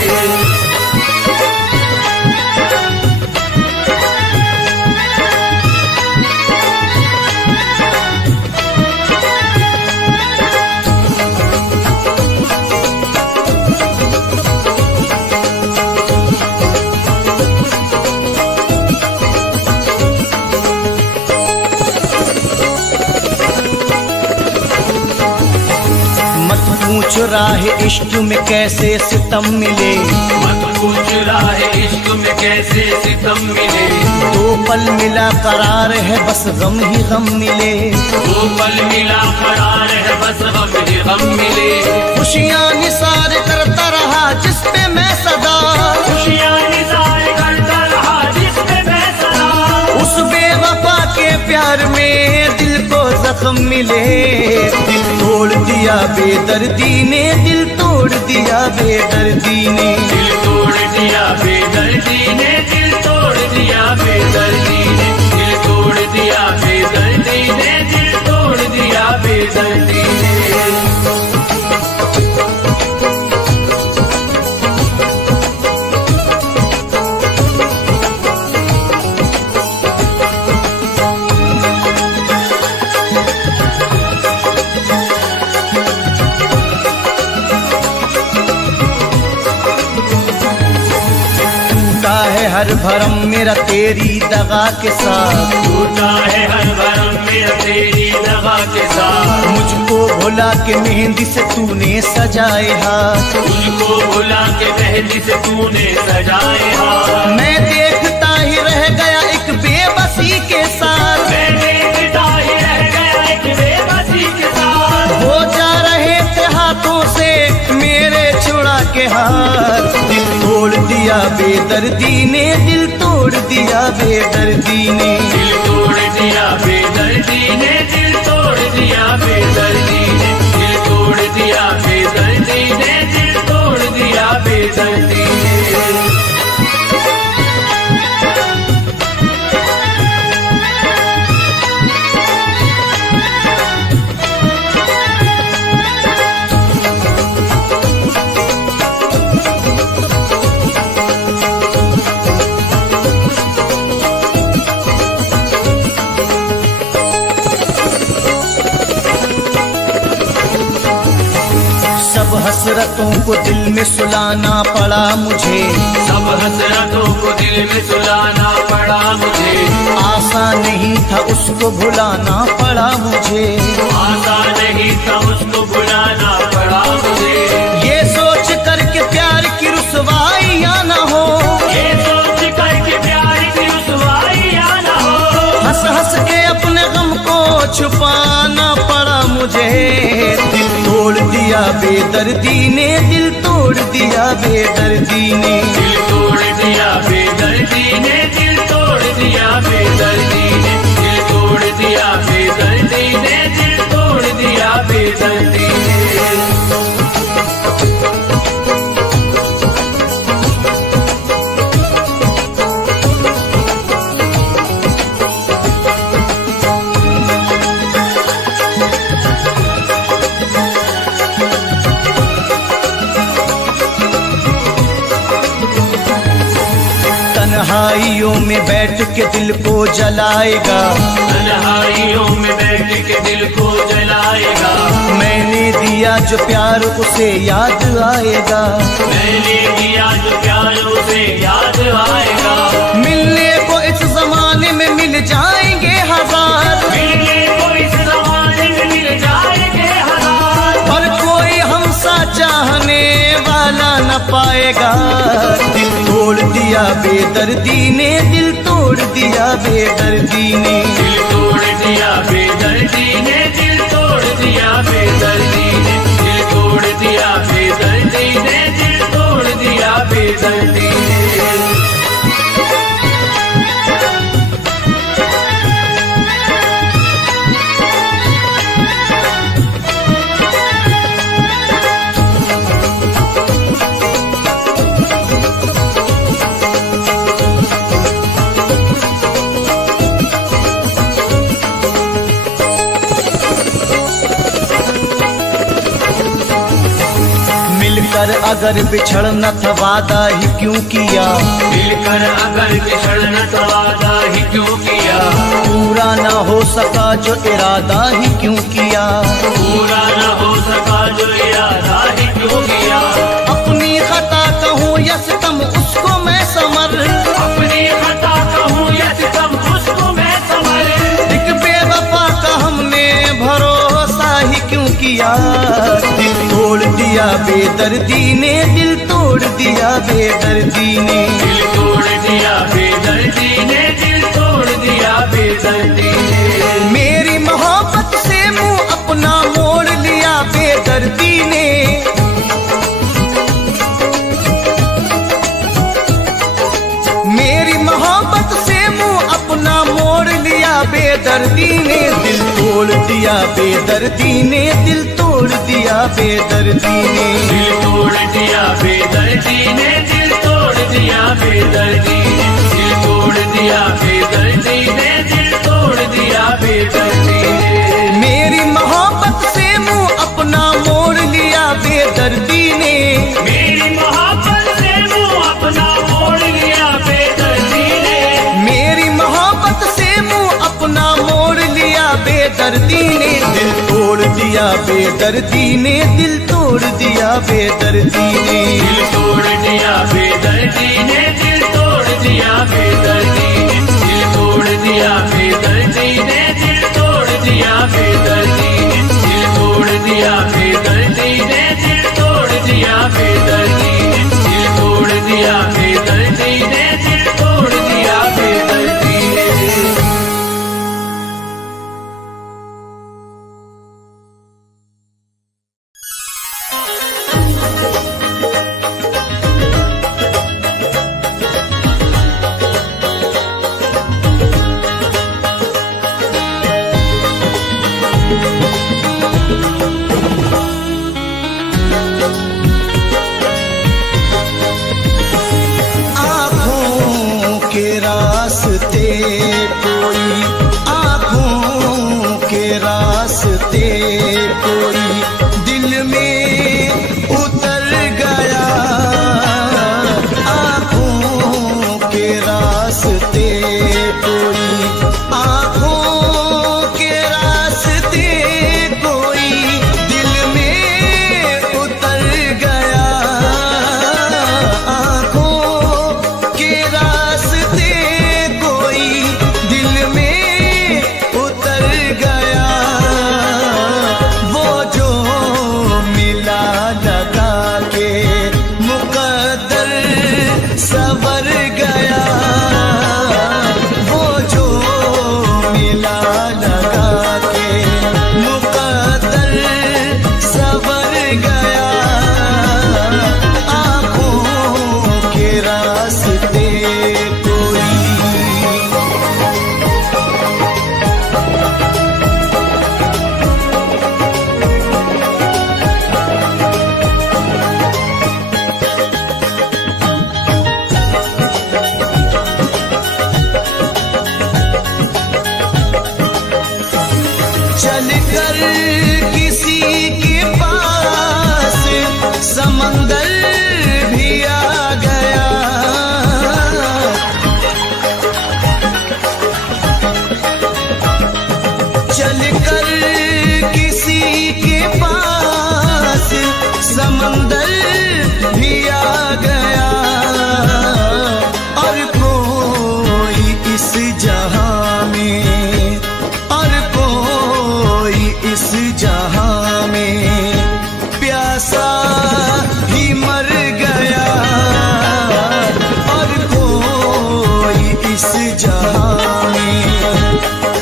पूछ राहे इश्क में कैसे सितम मिले, मत पूछ राहे इश्क में कैसे सितम मिले, दो पल मिला करार है बस गम ही गम मिले, दो पल मिला करार है बस गम ही गम मिले। खुशियाँ निसार करता रहा जिस पे मैं सदा, खुशियाँ निसार करता रहा जिस पे मैं सदा, उस बेवफा के प्यार में दिल को जख्म मिले। दिल तोड़ दिया बेदर्दी ने, दिल तोड़ दिया बेदर्दी ने, दिल तोड़ दिया बेदर्दी ने, दिल तोड़ दिया बेदर्दी ने, दिल तोड़ दिया बेदर्दी ने, दिल तोड़ दिया बेदर्दी ने। है हर भरम मेरा तेरी दगा के साथ, टूटा है हर भरम मेरा तेरी दगा के साथ। मुझको भुला के मेहंदी से तूने सजाए हाथ, मुझको भुला के मेहंदी से तूने सजाए हाथ। मैं देखता ही रह गया एक बेबसी के साथ, मैं देखता ही रह गया एक बेबसी के साथ। वो जा रहे थे हाथों से मेरे छुड़ा के हाथ। दिल तोड़ दिया बेदर्दी ने, दिल तोड़ दिया बेदर्दी ने, दिल तोड़ दिया बेदर्दी ने, दिल तोड़ दिया बेदर्दी ने, दिल तोड़ दिया बेदर्दी ने, दिल तोड़ दिया बेदर्दी ने। सब हसरतों को दिल में सुलाना पड़ा मुझे, सब हसरतों को दिल में सुलाना पड़ा मुझे। आसान नहीं था उसको भुलाना पड़ा मुझे, आसान नहीं था उसको भुलाना पड़ा मुझे। ये सोच करके प्यार की रुसवाई या न हो, ये सोच करके प्यार की रुसवाई या न हो। हंस हंस के अपने गम को छुपाना पड़ा मुझे। दिल तोड़ दिया बेदर्दी ने, दिल तोड़ दिया बेदर्दी ने, दिल तोड़ दिया बेदर्दी ने, दिल तोड़ दिया बेदर्दी ने, दिल तोड़ दिया बेदर्दी ने, दिल तोड़ दिया बेदर्दी ने। तन्हाइयों में बैठ के दिल को जलाएगा, तन्हाइयों में बैठ के दिल को जलाएगा। मैंने दिया जो प्यार उसे याद आएगा, मैंने दिया जो प्यार उसे याद आएगा। मिलने को इस जमाने में मिल जाएंगे हजार, मिलने को इस जमाने में मिल जाएंगे हजार। पर कोई हमसा चाहने वाला न पाएगा। दिल तोड़ दिया बेदर्दी ने, दिल तोड़ दिया बेदर्दी ने, दिल तोड़ दिया बेदर्दी ने, दिल तोड़ दिया बेदर्दी ने, दिल तोड़ दिया बेदर्दी ने, दिल तोड़ दिया बेदर्दी ने। मिलकर अगर बिछड़ना था वादा ही क्यों किया, मिलकर अगर बिछड़ना तो वादा ही क्यों किया। पूरा न हो सका जो इरादा ही क्यों किया, पूरा न हो सका जो इरादा ही क्यों किया। अपनी खता कहूँ या सितम उसको मैं समर, अपनी खता कहूँ या सितम उसको मैं समर। एक बेवफा का हमने भरोसा ही क्यों किया। दिल तोड़ दिया बेदर्दी ने, दिल तोड़ दिया बेदर्दी ने, दिल तोड़ दिया बेदर्दी ने, दिल तोड़ दिया बेदर्दी ने। मेरी मोहब्बत से मुंह अपना मोड़ लिया बेदर्दी ने, मेरी मोहब्बत से मुंह अपना मोड़ लिया बेदर्दी ने। दिल तोड़ दिया दिया बेदर्दी ने, दिल तोड़ दिया बेदर्दी ने। दिल तोड़ दिया बेदर्दी ने, दिल तोड़ दिया बेदर्दी ने, दिल तोड़ दिया बेदर्दी ने, दिल तोड़ दिया बेदर्दी ने। मेरी मोहब्बत से मुंह अपना मोड़ लिया बेदर्दी ने, मेरी मोहब्बत से मुंह अपना मोड़ लिया बेदर्दी ने, मेरी मोहब्बत से मुंह अपना मोड़ लिया बेदर्दी ने। दिल तोड़ दिया बेदर्दी ने, दिल तोड़ दिया बेदर्दी ने। दिल तोड़ दिया बेदर्दी ने, दिल तोड़ दिया बेदर्दी ने, दिल तोड़ दिया बेदर्दी ने, दिल तोड़ दिया बेदर्दी ने, दिल तोड़ दिया बेदर्दी ने, दिल तोड़ दिया बेदर्दी ने, दिल तोड़ दिया बेदर्दी ने, दिल तोड़ दिया बेदर्दी ने। आँखों के रास्ते कोई, आँखों के रास्ते कोई दिल में उतर गया। आँखों के रास्ते कोई, आँखों के रास्ते कोई दिल में उतर गया। आँखों के रास्ते कोई दिल में उतर गया। वो जो मिला लगा के मुकद्दर सवर गया। वो जो मिला लगा के मुकद्दर सवर गया। आँखों के रास्ते कोई। चलकर किसी के पास समंदर भी आ गया। चलकर किसी के पास समंदर भी आ गया। और कोई इस जहां में, और कोई इस जहां में प्यासा ही मर गया। और कोई इस जहां में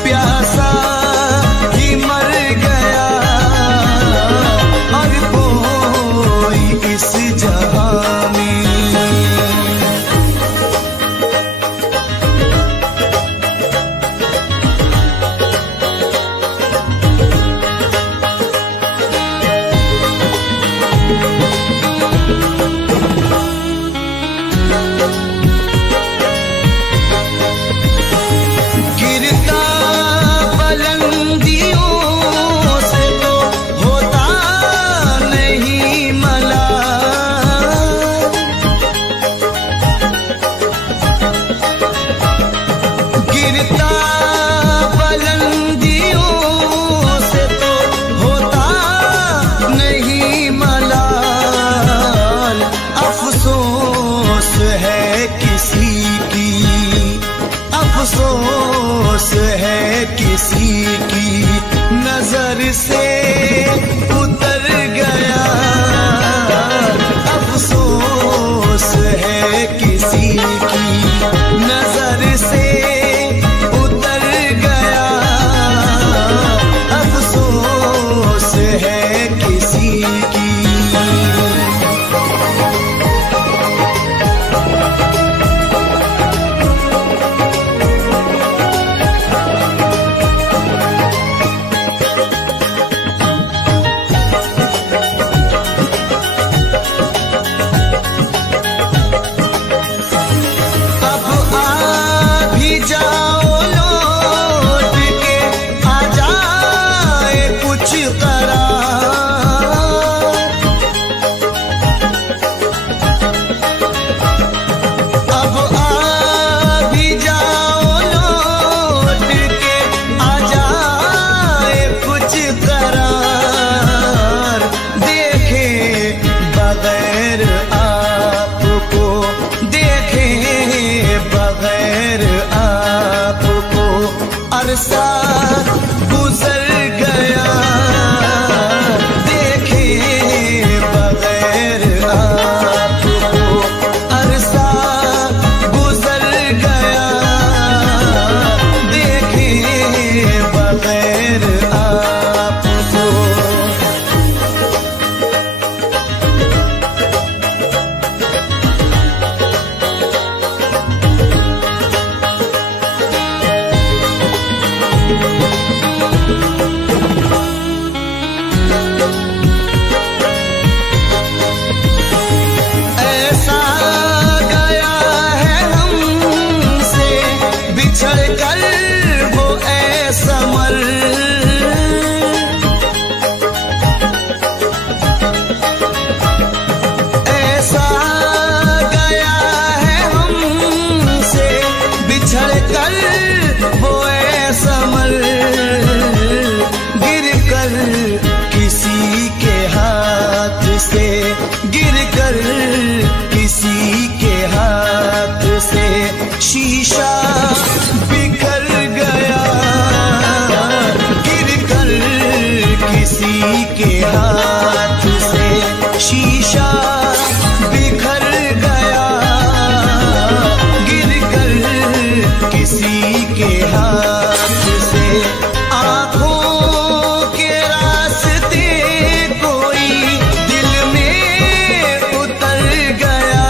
प्यासा ही मर गया। और कोई इस जहां में गिरता बुलंदियों से तो होता नहीं मला। गिरता बुलंदियों से तो होता नहीं मलाल। अफसोस है किसी की, अफसोस है किसी की नजर से उतर गया। अफसोस है किसी की नजर से उतर गया। अफसोस है किसी की। अरसा गुजर गया देखे बगैर आपको, अरसा गुजर गया देखे बगैर आपको। ऐसा गया है हमसे बिछड़ कर वो ऐसा मर, ऐसा गया है हमसे बिछड़ कर वो ऐसा मर, गिर कर किसी के हाथ से, गिर कर किसी के हाथ से शीशा बिखर गया, गिर कर किसी के हाथ से शीशा बिखर गया, गिर कर किसी के हाथ से। आँखों के रास्ते कोई दिल में उतर गया,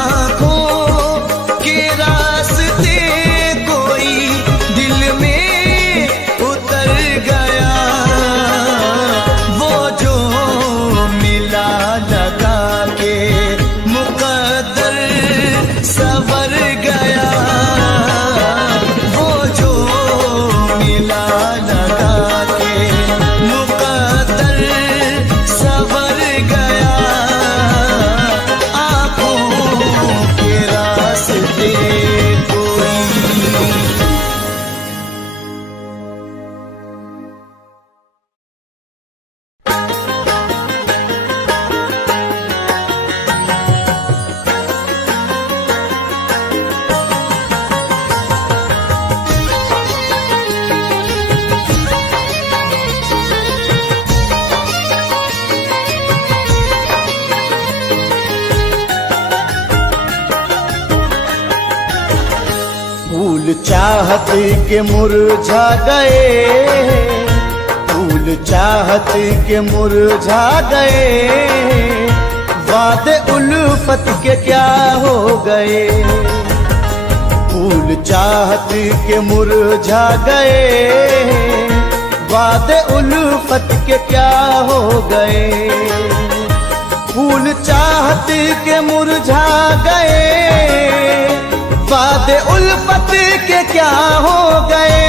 आँखों के रास्ते कोई दिल में उतर गया, वो जो मिला लगा के मुकद्दर सवर गया, वो जो मिला लगा के मुकद्दर सवर गया, आँखों के रास्ते कोई। फूल चाहत के मुरझा गए, फूल चाहत के मुरझा गए, वादे उल्फत के क्या हो गए। फूल चाहत के मुरझा गए, वादे उल्फत के क्या हो गए। फूल चाहत के मुरझा गए, वादे उल्फत के क्या हो गए।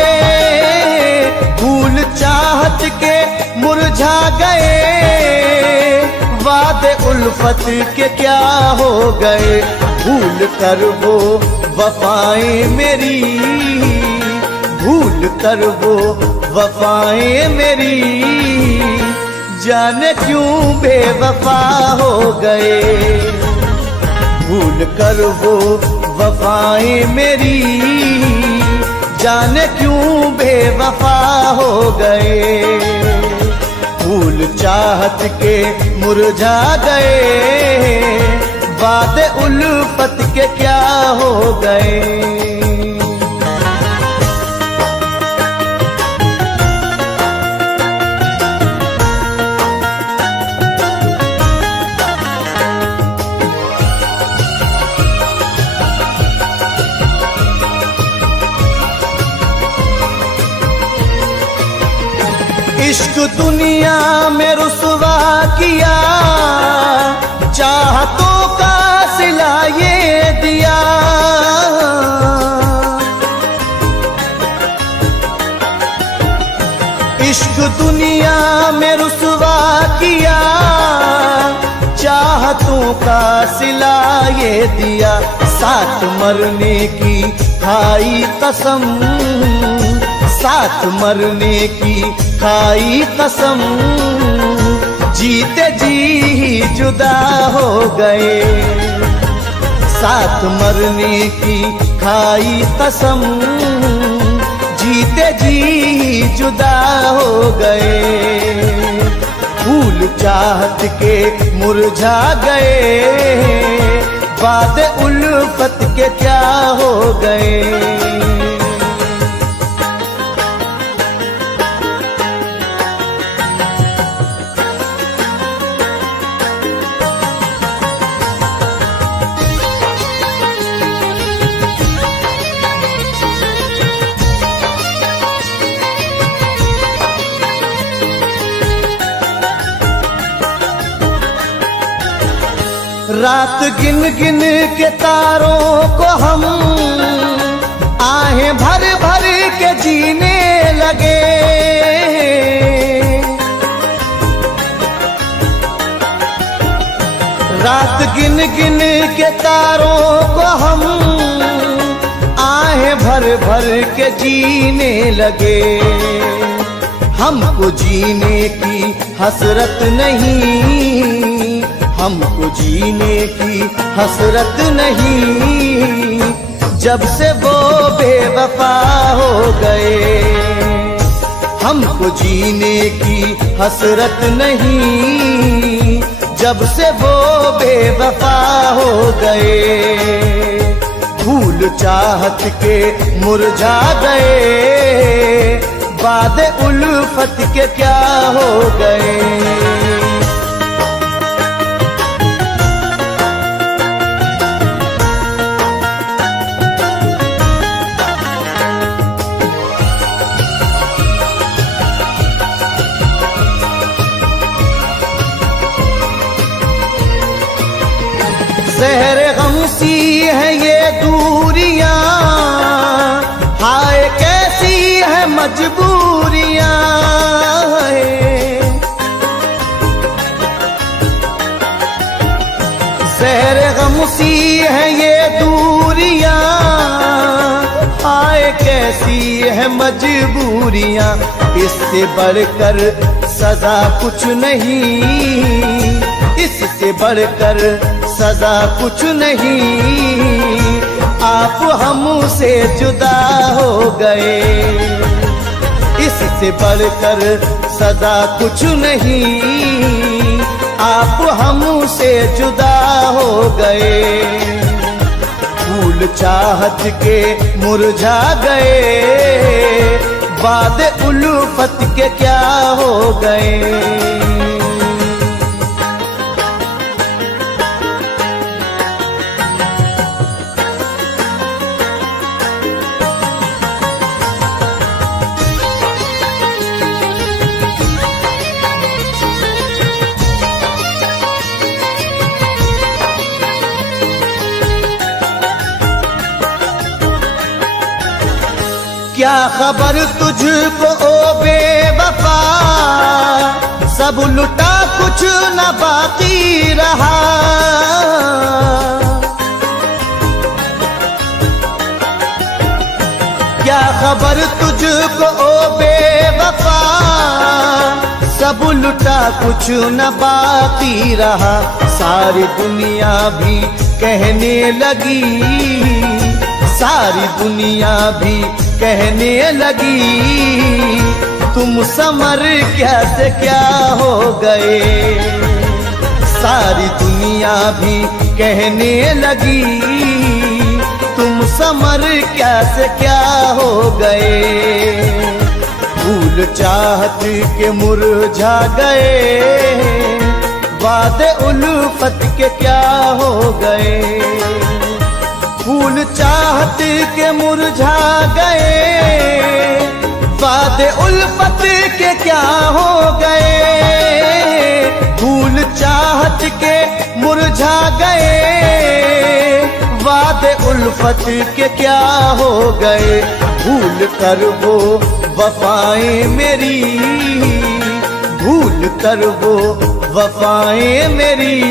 फूल चाहत के मुरझा गए, वादे उल्फत के क्या हो गए। भूल कर वो वफाएं मेरी, भूल कर वो वफाएं मेरी, जाने क्यों बेवफा हो गए। भूल कर वो वफाएं मेरी, जाने क्यों बेवफा हो गए। फूल चाहत के मुरझा गए, वादे उल्फत के क्या हो गए। इश्क दुनिया में रुसवा किया, चाहतों का सिला ये दिया। इश्क दुनिया में रुसवा किया, चाहतों का सिला ये दिया। साथ मरने की खाई कसम, साथ मरने की खाई कसम, जीते जी ही जुदा हो गए। साथ मरने की खाई कसम, जीते जी जुदा हो गए। फूल चाहत के मुरझा गए, बाद उल्फत के क्या हो गए। रात गिन गिन के तारों को हम आहें भर भर के जीने लगे। रात गिन गिन के तारों को हम आहें भर भर के जीने लगे। हमको जीने की हसरत नहीं, हमको जीने की हसरत नहीं, जब से वो बेवफा हो गए। हमको जीने की हसरत नहीं, जब से वो बेवफा हो गए। फूल चाहत के मुरझा गए, बाद उल्फत के क्या हो गए। ज़हर गम सी है ये दूरियां, हाय कैसी है मजबूरियां। ज़हर गम सी है ये दूरियां, हाय कैसी है मजबूरियां। इससे बढ़कर सजा कुछ नहीं, इससे बढ़कर सजा कुछ नहीं। आप हमसे जुदा हो गए, इससे बढ़कर सजा कुछ नहीं। आप हमसे जुदा हो गए। फूल चाहत के मुरझा गए, बाद उल्फत के क्या हो गए। क्या खबर तुझको ओ बेवफा, सब लुटा कुछ न बाकी रहा। क्या खबर तुझको ओ बेवफा, सब लुटा कुछ न बाकी रहा। सारी दुनिया भी कहने लगी, सारी दुनिया भी कहने लगी, तुम समर क्या से क्या हो गए। सारी दुनिया भी कहने लगी, तुम समर क्या से क्या हो गए। फूल चाहत के मुरझा गए, बाद उल्फत के क्या हो गए। फूल चाहत के मुरझा गए, बाद उल्फत के क्या हो गए। फूल चाहत के मुरझा गए, बाद उल्फत के क्या हो गए। भूल कर वो वफाएं मेरी, भूल कर वो वफाएं मेरी,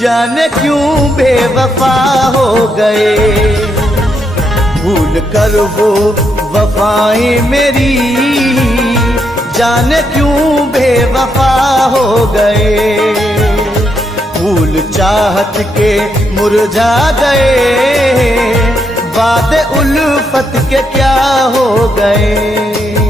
जाने क्यों बेवफा हो गए। भूल कर वो वफाएं मेरी, जाने क्यों बेवफा हो गए। फूल चाहत के मुरझा गए, वादे उल्फत के क्या हो गए।